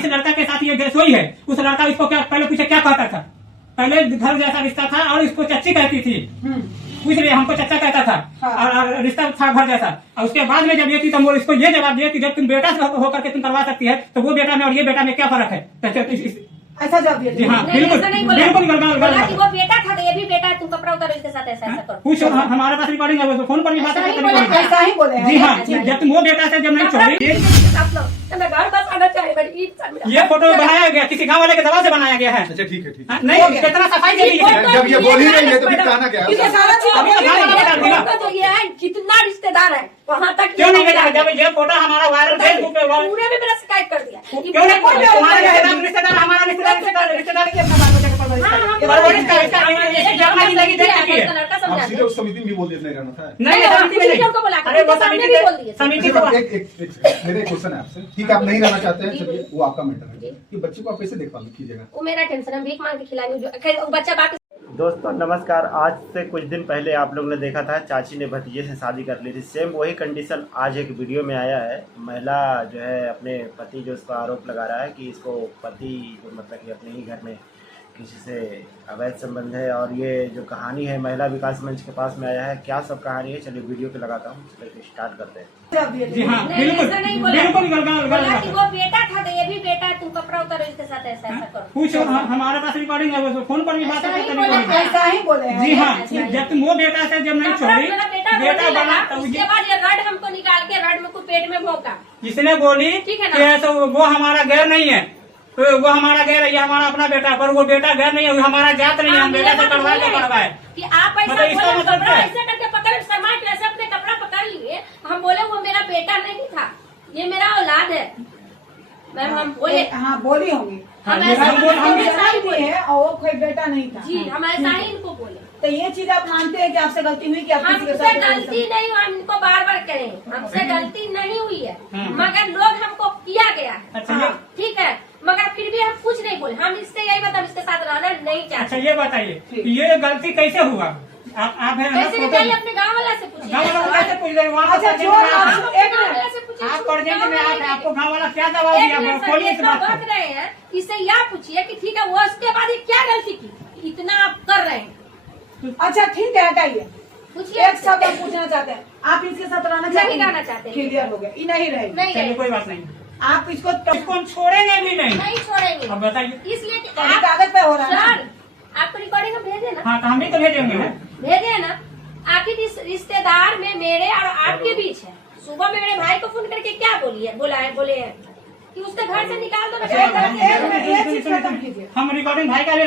जिस लड़का के साथ ये सोई है उस लड़का इसको क्या पहले पूछे क्या कहता था, पहले घर जैसा रिश्ता था और इसको चच्ची कहती थी, पूछ रही हमको चच्चा कहता था और रिश्ता था घर जैसा। और उसके बाद में जब ये थी तो इसको ये जवाब दिया कि जब तुम बेटा होकर के तुम करवा सकती है तो वो बेटा में और ये बेटा में क्या फर्क है, ऐसा जवाब दिया। जी हाँ बिल्कुल बिल्कुल वो बेटा था तो ये भी बेटा है, तुम कपड़ा उतारो इसके साथ ऐसा ऐसा करो। पूछो हमारे पास रिकॉर्डिंग है, फोन पर भी बात ऐसा ही बोले। जी हाँ जब तुम वो बेटा से जब नहीं छोड़ी, ये फोटो बनाया गया किसी गाँव वाले के दबाव से बनाया गया है। अच्छा ठीक है ठीक है। नहीं कितना सफाई दे दी जब ये बोल ही रही है तो फिर कहना क्या है? कितना रिश्तेदार है वहाँ तक क्यों नहीं भेजा? जब ये फोटो हमारा वायरल फेसबुक पे पूरे में मेरा शिकायत कर दिया। क्यों नहीं? हमारा रिश्तेदार हमारा रिश्तेदार की अपना आप सीधे उस समिति में भी बोल देते रहना था। समिति मेरे क्वेश्चन है आपसे, ठीक है आप नहीं रहना चाहते हैं, चलिए वो आपका मैटर है कि बच्चे को आप कैसे देखभाल कीजिएगा, वो मेरा टेंशन है, भीख मांग के खिलानी बच्चा बाकी। दोस्तों नमस्कार। आज से कुछ दिन पहले आप लोगों ने देखा था चाची ने भतीजे से शादी कर ली थी, सेम वही कंडीशन आज एक वीडियो में आया है। महिला जो है अपने पति जो उसका आरोप लगा रहा है कि इसको पति जो मतलब कि अपने ही घर में किसी से अवैध संबंध है, और ये जो कहानी है महिला विकास मंच के पास में आया है। क्या सब कहानी है चलिए वीडियो पे लगाता हूँ, चलिए स्टार्ट करते हैं। जी हाँ बिल्कुल बोला कि वो बेटा था तो ये भी बेटा है, तुम कपड़ा उतारो इसके साथ ऐसा ऐसा करो। पूछो हमारे पास रिकॉर्डिंग है, फोन पर भी बात ऐसा ही बोले। जी हाँ जब तुम वो बेटा से जब नहीं छोड़ी बेटा बना उसके बाद ये रड हमको निकाल के रड में को पेट में भोंका, जिसने बोली तो वो हमारा गैर नहीं है, वो हमारा गैर है, ये हमारा अपना बेटा, पर वो बेटा गैर नहीं है, वो हमारा जात नहीं है, हम बेटा से करवाए कि आप ऐसा कपड़ा ऐसे करके पकड़ शर्मा के ऐसे अपने कपड़ा पकड़ लिए। हम बोले वो मेरा बेटा नहीं था, ये मेरा औलाद है। मैम हम बोले हाँ बोली होंगी हम ऐसा ही बोले है और वो कोई बेटा नहीं था। जी हम ऐसा ही इनको बोले। तो ये चीज आप मानते हैं कि आपसे गलती हुई कि आप किसी के हमसे साथ गलती नहीं हुई, हम इनको बार बार कहें हमसे गलती नहीं हुई है, मगर लोग हमको किया गया है, ठीक है, मगर फिर भी हम कुछ नहीं बोले। हम इससे यही बता इसके साथ रहना नहीं चाहते। अच्छा ये बताइए ये गलती कैसे हुआ? आप कैसे चाहिए अपने गाँव वाला से पूछिए। कैसे पूछ रहे वहाँ आप अर्जेंट में आपको गाँव वाला क्या दबाव दिया? रहे हैं इससे यह पूछिए कि ठीक है वो उसके बाद क्या गलती की इतना आप कर रहे हैं। अच्छा ठीक है हटाइए, पूछिए एक शब्द हम पूछना चाहते हैं, आप इसके साथ रहना चाहते हैं? क्लियर हो गया, ये नहीं रहेगी। चलिए कोई बात नहीं, आप इसको हम छोड़ेंगे भी नहीं छोड़ेंगे। अब बताइए इसलिए कि कागज पे हो रहा है सर आपको रिकॉर्डिंग हम भेजे ना? हाँ तो हम भी तो भेजेंगे भेजे ना। आखिर इस रिश्तेदार में मेरे और आपके बीच है। सुबह में मेरे भाई को फोन करके क्या बोले हैं कि उसके घर से निकाल दो ना। हम रिकॉर्डिंग भाई का भी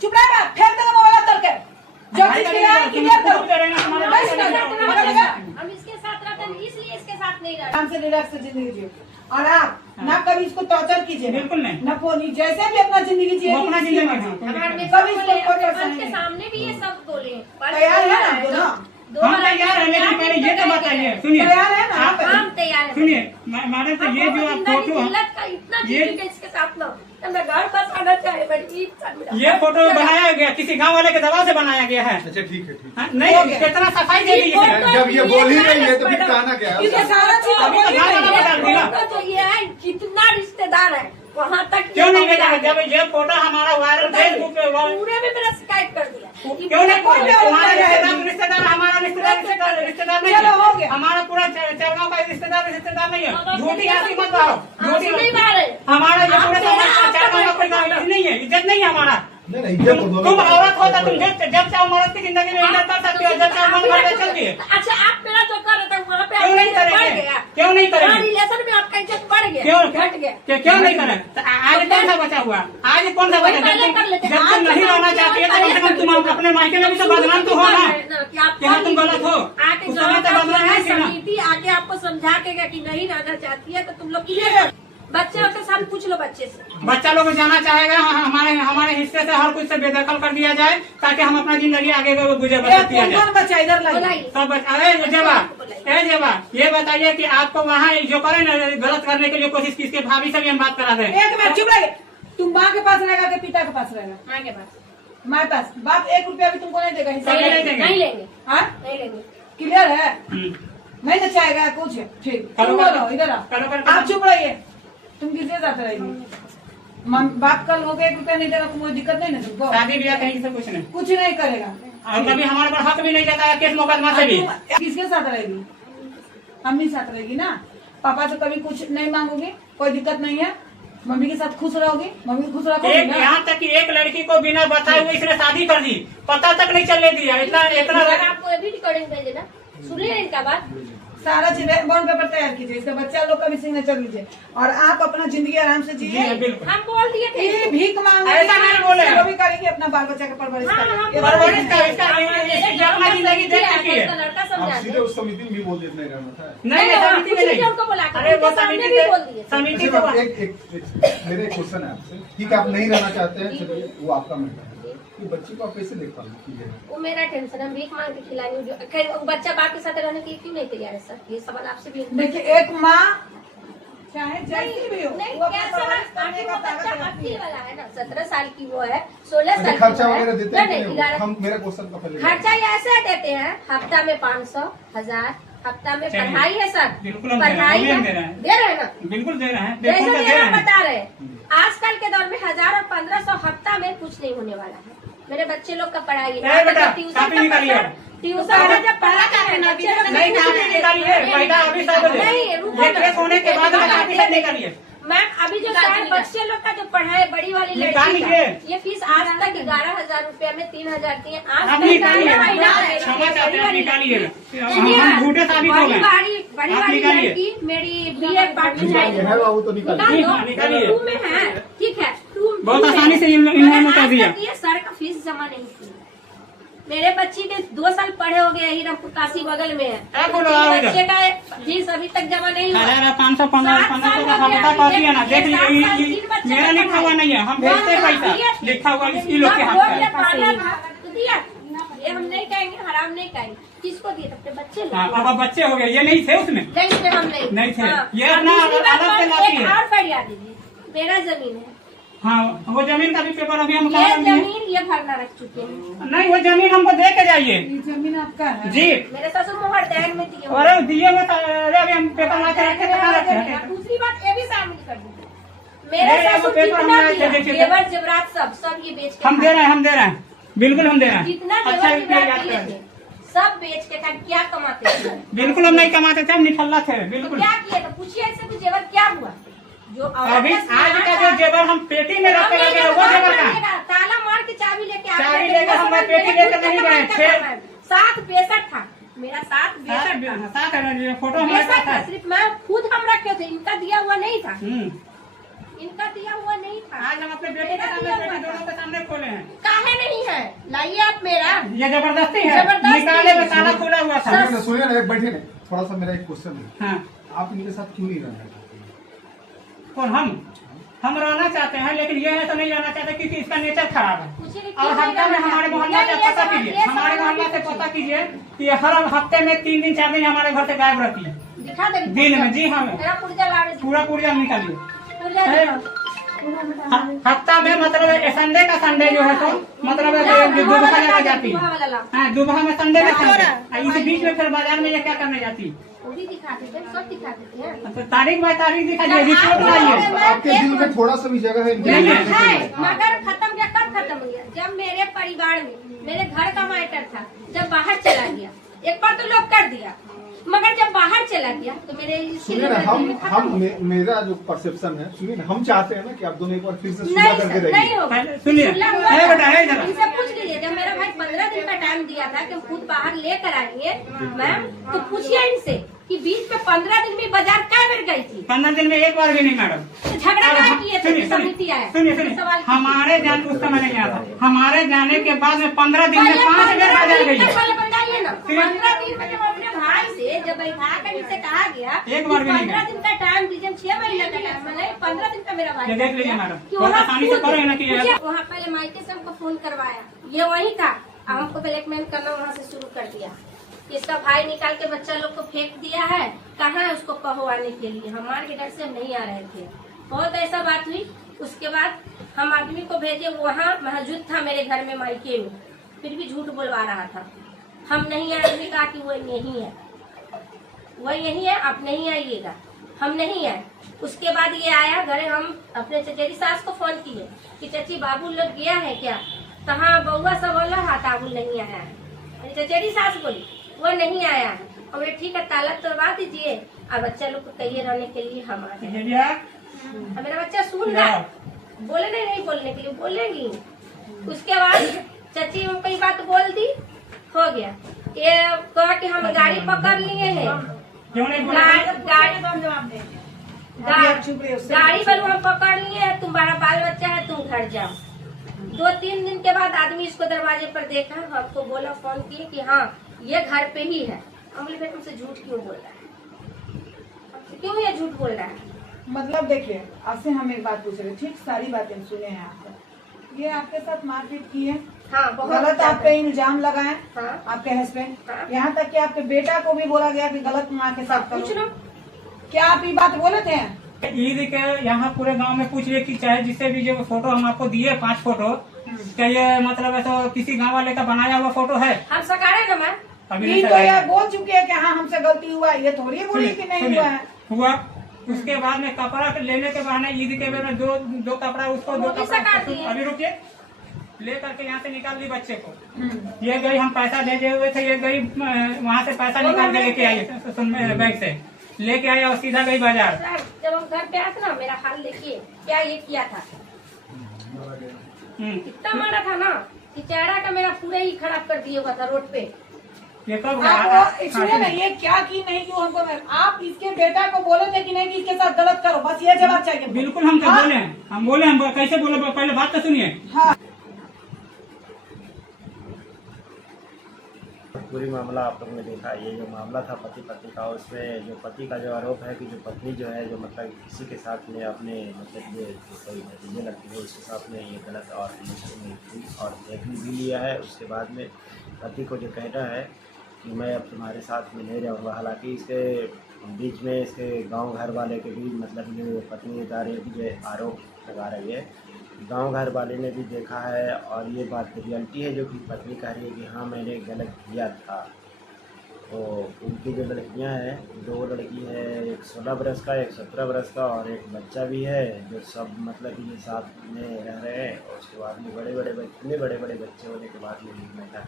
चुप रहा, फेंक देगा मोबाइल तोड़ के। हम इसके साथ रहते हैं इसलिए इसके साथ नहीं रहते। हमसे रिलैक्स जिंदगी जियो और आप ना कभी इसको टॉर्चर कीजिए, बिल्कुल नहीं, न फोनी, जैसे भी अपना जिंदगी जिए अपना जिंदगी कभी के सामने भी ये सब बोले। तैयार है ना दोनों? हम तैयार है, लेकिन पहले ये तो बताइए, सुनिए तैयार है ना? हम तैयार है। सुनिए मैडम तो ये जो आप फोटो ये इसके साथ ना मैं घर बस आना चाहे ये फोटो बनाया गया किसी गाँव वाले के दबाव से बनाया गया है। अच्छा ठीक है ठीक है। नहीं कितना सफाई दे दी जब ये बोल ही रही है तो फिर कहना क्या है? तो ये है कितना रिश्तेदार है वहाँ तक क्यों नहीं भेजा? जब ये फोटो हमारा वायरल फेसबुक पे पूरे में मेरा शिकायत कर दिया। क्यों नहीं? रिश्तेदार हमारा रिश्तेदार नहीं है, हमारा पूरा चरगांव का रिश्तेदार नहीं है। झूठी आसी मत आओ, झूठी हमारा ये पूरे चरगांव का कोई नहीं है, इज्जत नहीं है हमारा। तुम औरत हो तो तुम जब चाहो मर्द की जिंदगी में इज्जत कर सकती हो, जब चाहो मन भर चलती है। अच्छा आप मेरा जो कर रहे थे वहाँ पे क्यों नहीं करेंगे? क्यों नहीं करेंगे? रिलेशन में आपका इज्जत बढ़ गया, क्यों घट गया। क्यों नहीं करें? आज कौन सा बचा हुआ? आज कौन सा बचा? जब तुम नहीं रहना चाहती है तो कम से कम तुम अपने मायके में भी तो बदनाम तो हो ना कि हाँ तुम गलत हो। उस समय तो बदनाम नहीं थी ना। आगे आपको समझा के कि नहीं रहना चाहती है तो तुम लोग क्लियर बच्चे के साथ पूछ लो बच्चे से। बच्चा लोग जाना चाहेगा हमारे हिस्से से हर कुछ से बेदखल कर दिया जाए ताकि हम अपना जिंदगी आगे गुजर सकती है। सब जबा ये बताइए कि आपको वहाँ जो करे ना गलत करने के लिए कोशिश की, इसके भाभी से भी हम बात करा दें। एक मिनट चुप रहिए, तुम माँ के पास रहेगा कि पिता के पास रहेगा? माँ के पास। माँ के पास बात 1 रुपया भी तुमको नहीं देगा, हिस्सा नहीं लेंगे। हाँ नहीं लेंगे। क्लियर है? नहीं तो चाहेगा कुछ ठीक। तुम बोलो इधर आप चुप रहिए, तुम किसके साथ रहेगी? बात कल हो गया, 1 रुपया नहीं देगा तो कोई दिक्कत नहीं ना तुमको? शादी ब्याह कहीं से कुछ नहीं, कुछ नहीं करेगा और कभी हमारे पर हक भी नहीं देता है केस मुकदमा से भी। किसके साथ रहेगी? मम्मी साथ रहेगी ना। पापा से कभी कुछ नहीं मांगोगी, कोई दिक्कत नहीं है। मम्मी के साथ खुश रहोगी, मम्मी को खुश रखोगी ना। यहाँ तक कि एक लड़की को बिना बताए हुए इसने शादी कर दी, पता तक नहीं चलने दिया। इतना आपको अभी रिकॉर्डिंग भेजे ना, सुनिए इनका बात। सारा चीज बॉन्ड पेपर तैयार कीजिए, इसका बच्चा लोग का भी सिग्नेचर लीजिए और आप अपना जिंदगी आराम से जिए। हम बोल दिए थे ये भीख मांगो ऐसा नहीं बोले। जो भी करेंगे अपना बाल बच्चा का परवरिश करेंगे। परवरिश का इसका अपना जिंदगी देख चुकी है। लड़का आप समझा सीधे उस समिति में भी बोल देते नहीं रहना था। नहीं समिति में नहीं, उनको बोला अरे वो सामने समिति भी बोल दिए। समिति अच्छा, से एक मेरे क्वेश्चन है आपसे, ठीक है आप नहीं रहना चाहते हैं, चलिए वो आपका मैटर है। कि बच्ची को आप कैसे देख पाएंगे? वो मेरा टेंशन, हम भीख मांग के खिलाएंगे जो खैर वो बच्चा बाप के साथ रहने के लिए क्यों नहीं तैयार है सर? ये सवाल आपसे भी देखिए, एक माँ चाहे जैसी भी हो, नहीं वो अपना कैसा परवरिश करने का बच्चा ताकत अकेले रखती है। वाला है ना, 17 साल की वो है, 16 साल की खर्चा वो है। वगैरह देते हैं नहीं, कि नहीं? 11 हम मेरा क्वेश्चन का पहले खर्चा ऐसे देते हैं, हफ्ता में 500, 1000, हफ्ता में चलिए। पढ़ाई है सर, बिल्कुल हम दे रहे हैं, पढ़ाई वो भी हम है, दे रहे हैं। दे रहे हैं ना, बिल्कुल दे रहे हैं, जैसे बिल्कुल दे दे रहे रहे हैं, हैं। बता रहे हैं। आजकल के दौर में 1000 और 1500 हफ्ता में कुछ नहीं होने वाला है। मेरे बच्चे लोग का पढ़ाई है, बेटा, ट्यूशन कापी निकालिए। ट्यूशन में जब पढ़ाते हैं बच्चे लोग नहीं काफी निकालिए, पैदा अभी सब नहीं, रुको ये केस होने के बाद में काफी सब निकालिए। मैम अभी जो सर बच्चे लोग का जो पढ़ाई बड़ी वाली लड़की निकालिए। का, ये फीस आज तक 11,000 रुपया में 3,000 की है। आज आप तक निकालिए, महीना है। क्षमा चाहते हैं, आप निकालिए। सुनिए, हम झूठे साबित हो गए। बड़ी आप वाली निकालिए। लड़की मेरी बीए पार्ट निकालिए, है बाबू तो निकालिए। निकालिए। 2 में है, ठीक है, 2 बहुत आसानी से इन्होंने कर दिया। सर का फीस जमा नहीं की। मेरे बच्ची के 2 साल पढ़े हो गए, ही रामपुर काशी बगल में है। बच्चे का फीस अभी तक जमा नहीं हुआ। 500 1500 का खाता कॉपी है ना, देख लीजिए। मेरा लिखा हुआ नहीं है, हम भेजते हैं पैसा, लिखा हुआ इसी लोग के हाथ में है। तो दिया, ये हम नहीं कहेंगे, हराम नहीं कहेंगे। किसको दिए? अपने बच्चे लोग। हाँ, अब बच्चे हो गए, ये नहीं थे उसमें। नहीं थे, हम नहीं थे। हाँ। ये अपना दूसरी बात अलग से पर लाती एक है। और फरियाद दीजिए, मेरा जमीन है, हाँ, वो जमीन का भी पेपर अभी हम ये जमीन ये भरना रख चुके हैं। नहीं, वो जमीन हमको दे के जाइए। ये जमीन आपका है? जी, मेरे ससुर मोहर दहन में दिए हुए हैं। अरे दिए में अरे अभी हम पेपर ला के रखे कहाँ रखे हैं? दूसरी बात ये भी शामिल कर दीजिए, मेरे नहीं, ससुर वो पेपर जितना हम दिया, देखिए। जेवर जेवरात सब ये बेच के हम दे रहे हैं, हम दे रहे हैं, बिल्कुल हम दे रहे हैं। जितना अच्छा जेवर इसलिए जेवरात याद दिए करें। थे सब बेच के था, क्या कमाते थे? बिल्कुल हम नहीं कमाते थे, हम निठल्ला थे, तो बिल्कुल। क्या किए? तो पूछिए ऐसे भी जेवर क्या हुआ? जो अभी आज का जो जेवर हम पेटी में रखे लगे वो जेवर का ताला मार के चाबी लेके आ चाबी गए। लेकर हम पेटी लेकर नहीं गए। 762 था मेरा, 762 था। साथ है, फोटो हमारे पास है। सिर्फ मैं खुद हम रखे थे, इनका दिया हुआ नहीं था, हम्म। इनका दिया हुआ नहीं था। आज हम अपने बेटे के सामने, बेटी दोनों के सामने खोले हैं। काहे नहीं है? लाइए आप मेरा। ये जबरदस्ती है, जबरदस्ती। निकाले में ताला खुला हुआ था। सुनिए ना, एक बैठिए ना, थोड़ा सा मेरा एक क्वेश्चन है। हाँ, आप इनके साथ क्यों नहीं रहना चाहते? कौन? हम रहना चाहते हैं, लेकिन ये है तो नहीं रहना चाहते क्योंकि इसका नेचर खराब है। पूछिए कि और क्यों हफ्ता में नहीं हमारे रहना मोहल्ला चाहते? से पता ये कीजिए, सवाल- हमारे ये मोहल्ला सवाल से पूछिए। पता कीजिए कि हर हफ्ते में 3 दिन 4 दिन हमारे घर से गायब रहती है। दिखा दे दिन में, जी हाँ, मेरा पुर्जा ला रही पूरा पूरा निकालिए। पुर्जा है। दिखाओ। हफ्ता में मतलब संडे का संडे जो है तो मतलब दुबहा में जाती है। हाँ, दुबहा में संडे का संडे, इस बीच में फिर बाजार में ये क्या करने जाती? वो भी दिखा देते हैं, सब दिखा देते हैं। तो तारीख बाय तारीख दिखाइए, रिपोर्ट लाइए। आपके दिल में थोड़ा सा भी जगह है इनके नहीं, लिए? नहीं। है, मगर खत्म क्या, कब खत्म हो गया? जब मेरे परिवार में मेरे घर का मैटर था, जब बाहर चला गया, एक बार तो लॉक कर दिया, मगर जब बाहर चला गया तो मेरे सुनिए ना, मेरा जो परसेप्शन है, सुनिए ना, हम चाहते हैं ना कि आप दोनों एक बार फिर से सुलह नहीं करके सर, नहीं रहिए। होगा। सुनिए, सुलह हुआ है था। बेटा, है जरा। इनसे पूछ लीजिए, जब मेरा भाई 15 दिन का टाइम दिया था कि हम खुद बाहर लेकर आएंगे मैम, तो पूछिए इनसे कि बीच में 15 दिन में बाजार क्या बेर गई थी? 15 दिन में एक बार भी नहीं मैडम। तो झगड़ा क्या किए थे? सुनिए, समिति आया, सुनिए, सुनिए, सवाल हमारे जान उस समय नहीं आया था, हमारे जाने के बाद में 15 दिन में 5 बार बाजार गई है। पहले बताइए ना, 15 दिन में जब अपने भाई से जब बैठा कर इनसे कहा गया एक बार भी नहीं 15 दिन का टाइम दीजिए, 6 महीने का टाइम, नहीं 15 दिन का मेरा भाई। ये देख लीजिए मैडम, कि बहुत वहाँ आसानी से करो ना कि ये- पूछिए, वहाँ पहले माइके से हमको फोन करवाया, ये वही था, हमको ब्लैकमेल करना वहाँ से शुरू कर दिया। इसका भाई निकाल के बच्चा लोग को फेंक दिया है, कहाँ है उसको पहुँचाने के लिए, हमारे डर से नहीं आ रहे थे। बहुत ऐसा बात हुई। उसके बाद हम आदमी को भेजे, वहाँ मौजूद था मेरे घर में मायके में, फिर भी झूठ बोलवा रहा था। हम नहीं आए, कहा कि वो यही है, वो यही है, आप नहीं आइएगा। हम नहीं आए। उसके बाद ये आया घरे, हम अपने चचेरी सास को फोन किए कि चाची बाबू लोग गया है क्या, कहाँ बउआ सब बोल रहा था बाबू नहीं आया है। मेरी चचेरी सास बोली वो नहीं आया है। हमने ठीक है ताला तोड़वा दीजिए और बच्चा लोग को कहिए रहने के लिए हम आ गए। अब मेरा बच्चा सुन रहा है, बोले नहीं बोलने के लिए बोलेगी। उसके बाद चाची हमको ये बात बोल दी, हो गया। ये कहा कि हम गाड़ी पकड़ लिए हैं, गाड़ी पर हम पकड़ लिए हैं, तुम्हारा बाल बच्चा है तुम घर जाओ। 2-3 दिन के बाद आदमी इसको दरवाजे पर देखा, हमको बोला फोन किए कि हाँ ये घर पे ही है। हम बोले भाई तुमसे झूठ क्यों बोल रहा है, क्यों ये झूठ बोल रहा है। मतलब देखिए, आपसे हम एक बात पूछ रहे, ठीक सारी बातें सुने हैं आपका, ये आपके साथ मारपीट की है, हाँ बहुत गलत आप पे इल्जाम लगाए, हाँ। आपके हस्बैंड, हाँ। यहाँ तक कि आपके बेटा को भी बोला गया कि गलत माँ के साथ पूछ लो। क्या आप ये बात बोले थे? ईद के यहाँ पूरे गांव में पूछ रहे कि चाहे जिससे भी जो फोटो हम आपको दिए 5 फोटो, क्या ये मतलब ऐसा किसी गांव वाले का बनाया हुआ फोटो है? हम सकारे ना मैं अभी ये नहीं तो सगाई यार है। बोल चुके हैं कि हाँ हमसे गलती हुआ, ये थोड़ी बोली कि नहीं सुनिए, हुआ है। हुआ। उसके बाद में कपड़ा लेने के बहाने ईद के में दो कपड़ा उसको वो भी सका दिए। अभी रुकिए, ले करके यहाँ से निकाल दी बच्चे को। ये गई, हम पैसा दे दिए हुए थे, ये गई वहाँ से पैसा निकाल के लेके आई बैंक से, लेके आया और सीधा गई बाजार। जब हम घर पे आए थे ना, मेरा हाल देखिए क्या ये किया था, इतना मारा था ना कि चेहरा का मेरा पूरा ही खराब कर दिया हुआ था रोड पे। ये कब आप सुनिए ना, ये क्या की नहीं क्यों हमको, आप इसके बेटा को बोले थे कि नहीं कि इसके साथ गलत करो, बस ये जवाब चाहिए। बिल्कुल हम तो बोले हैं, हम बोले, हम कैसे बोले, पहले बात तो सुनिए। हाँ। पूरी मामला आप लोगों ने देखा। ये जो मामला था पति पत्नी का, उसमें जो पति का जो आरोप है कि जो पत्नी जो है जो मतलब किसी के साथ में अपने मतलब ये कोई भतीजे लगती है उसके साथ में ये गलत और रिलेशन में थी और देख भी लिया है। उसके बाद में पति को जो कहना है कि मैं अब तुम्हारे साथ में नहीं रहूँगा। हालांकि इसके बीच में इसके गांव घर वाले के भी मतलब जो पत्नी जो आरोप लगा रही है, गांव घर वाले ने भी देखा है और ये बात रियलिटी है जो कि पत्नी कह रही है कि हाँ मैंने गलत किया था। तो उनकी जो लड़कियां हैं, 2 लड़की है, एक 16 बरस का, एक 17 बरस का और एक बच्चा भी है, जो सब मतलब ये साथ में रह रहे हैं। और उसके बाद में इतने बड़े बड़े बच्चे होने के बाद में महिला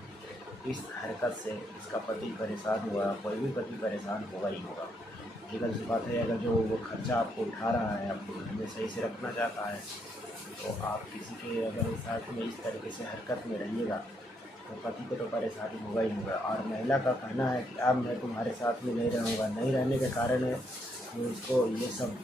इस हरकत से इसका पति परेशान हुआ। कोई भी पति परेशान होगा ही होगा। लेकिन सी बात है, अगर जो वो खर्चा आपको उठा रहा है, आपको घर में सही से रखना चाहता है, तो आप किसी के अगर साथ में इस तरीके से हरकत में रहिएगा तो पति को तो परेशानी होगा ही होगा। और महिला का कहना है कि अब मैं तुम्हारे साथ में नहीं रहूँगा। नहीं रहने के कारण है कि उसको ये सब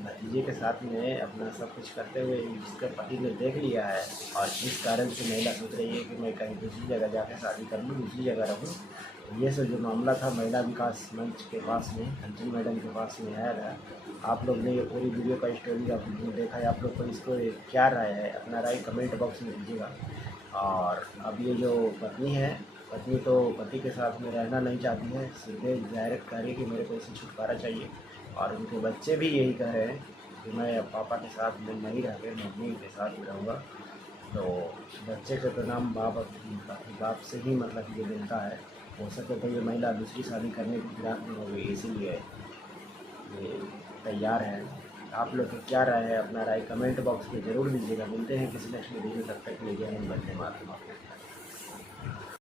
भतीजे के साथ में अपना सब कुछ करते हुए जिसके पति ने देख लिया है और जिस कारण से महिला सोच रही है कि मैं कहीं दूसरी जगह जाकर शादी कर लूँ, दूसरी जगह रहूँ। ये सब जो मामला था महिला विकास मंच के पास में, अंजलि मैडम के पास में आया था। आप लोग ने ये पूरी वीडियो का स्टोरी आप देखा है। आप लोग को इसको क्या राय है, अपना राय कमेंट बॉक्स में दीजिएगा। और अब ये जो पत्नी है, पत्नी तो पति के साथ में रहना नहीं चाहती है, सीधे डायरेक्ट कह रही है कि मेरे को इससे छुटकारा चाहिए। और उनके बच्चे भी यही कह रहे हैं कि मैं पापा के साथ में नहीं रह कर मम्मी के साथ में रहूँगा। तो बच्चे के तो नाम बाप से ही मतलब ये मिलता है। हो सके तो ये महिला दूसरी शादी करने की फिराक में होगी, इसीलिए ये तैयार है। आप लोग की क्या राय है, अपना राय कमेंट बॉक्स में ज़रूर दीजिएगा। मिलते हैं किसी नेक्स्ट वीडियो, तब तक के लिए जय हिंद, वंदे मातरम।